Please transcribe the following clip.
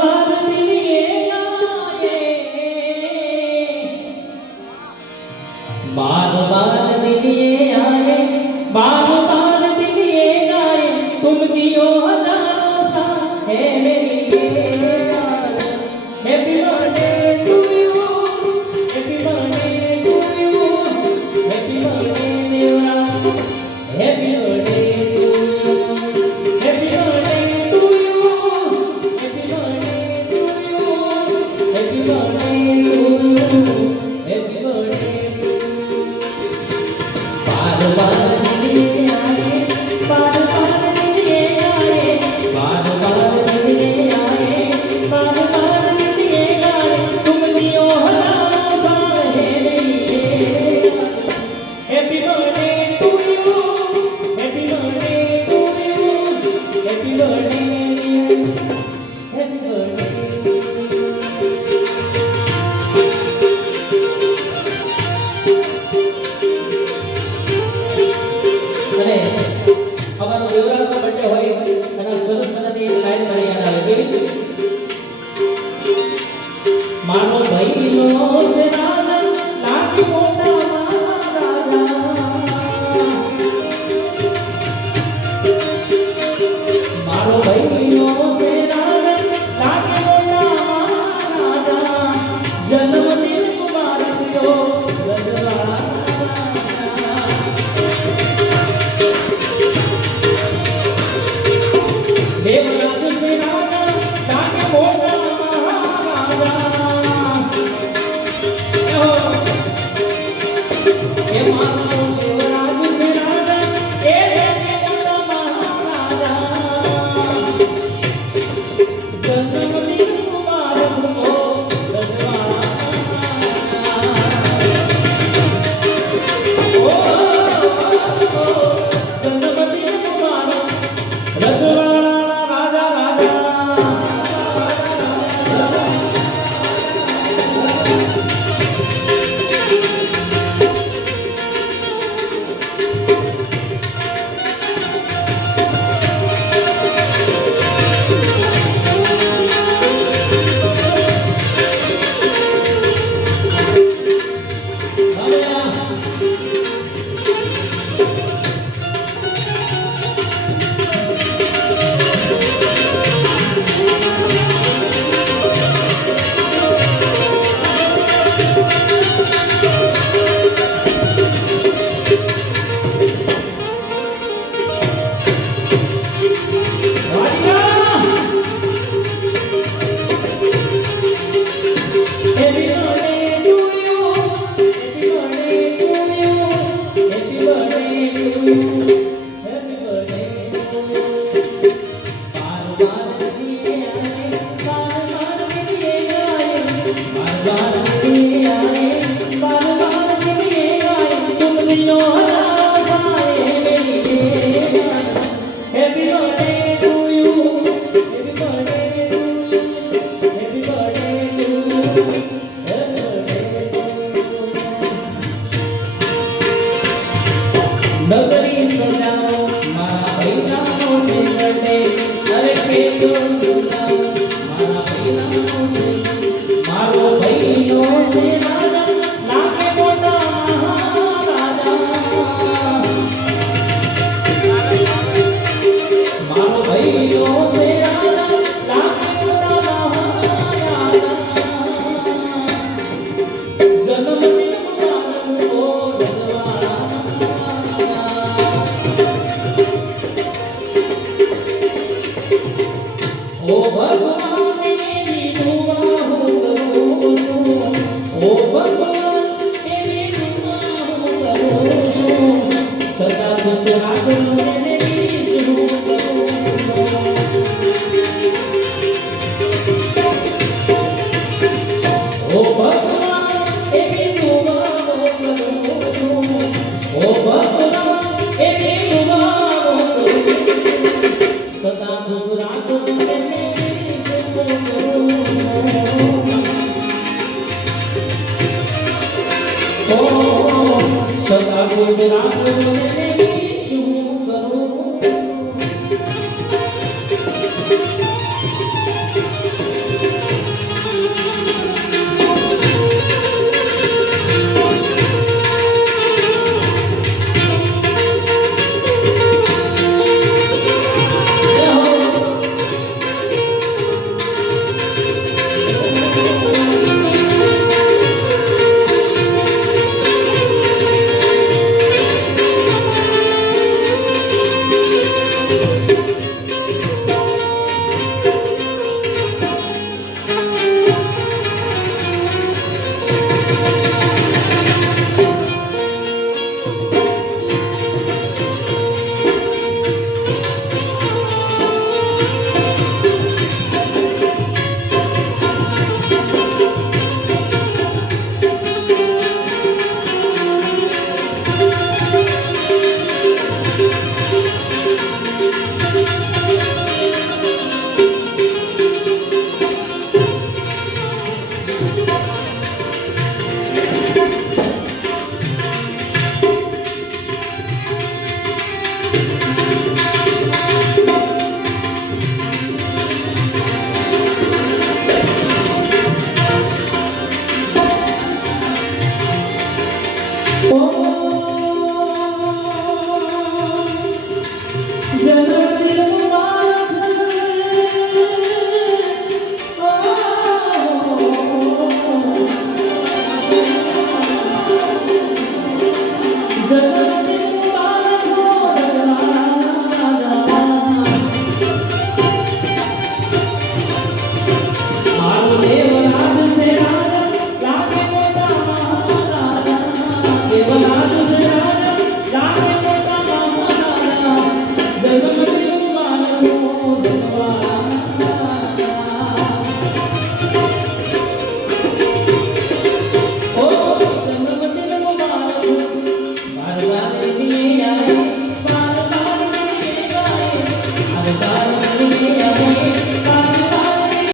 बार दिन ये आए, बार बार दिन ये आए, बार बार दिन ये आए, तुम जियो हजारों साल है मेरी ये याद। Happy birthday to you, happy birthday to you, happy birthday Devara, happy birthday to you, happy birthday to you, happy birthday to you, happy birthday to you, happy birthday. बार बार दिन ये आए, बार बार दिन ये आए, बार बार दिन ये आए, बार बार दिन ये आए, तुम जियो हजारों साल है मेरी ये याद। Happy birthday to you, happy birthday to you, happy birthday, happy birthday. અને અમારો દેવરાનો બર્થડે હોય અને સરસ મજાની એક લાઈન મારી યાદ આવે કેવી માનો ભાઈનો છે રાજા લાખી મોટા મહારાજા મારો ભાઈનો છે રાજા લાખી મોટા મહારાજા જન્મદિન મુબારક યો રજવાડા देवराज से राजा लागे मोटा महाराजा हे मानो देवराज से राजा ए मोटा महाराजा जन्मदिन मुबारक हो रजवाड़ा ओ जन्मदिन मुबारक रजवाड़ा नगरी सजाओ मारा भैया से बर्थडे अरे खेतो दुलाओ मारा भैया से मारो भैया से राजा लागे मोटा महाराजा मारो भैया से राजा लागे मोटा महाराजा जन्मदिन मुबारक हो रजवाड़ा ओ भगवान मेरी दुआ हो करो सो ओ भगवान मेरी दुआ हो करो सो सदा खुश राखो मेरी सुनो करो ओ भगवान मेरी दुआ हो करो सो ओ भगवान मेरी दुआ हो करो सदा खुश राखो सदा खुश राखो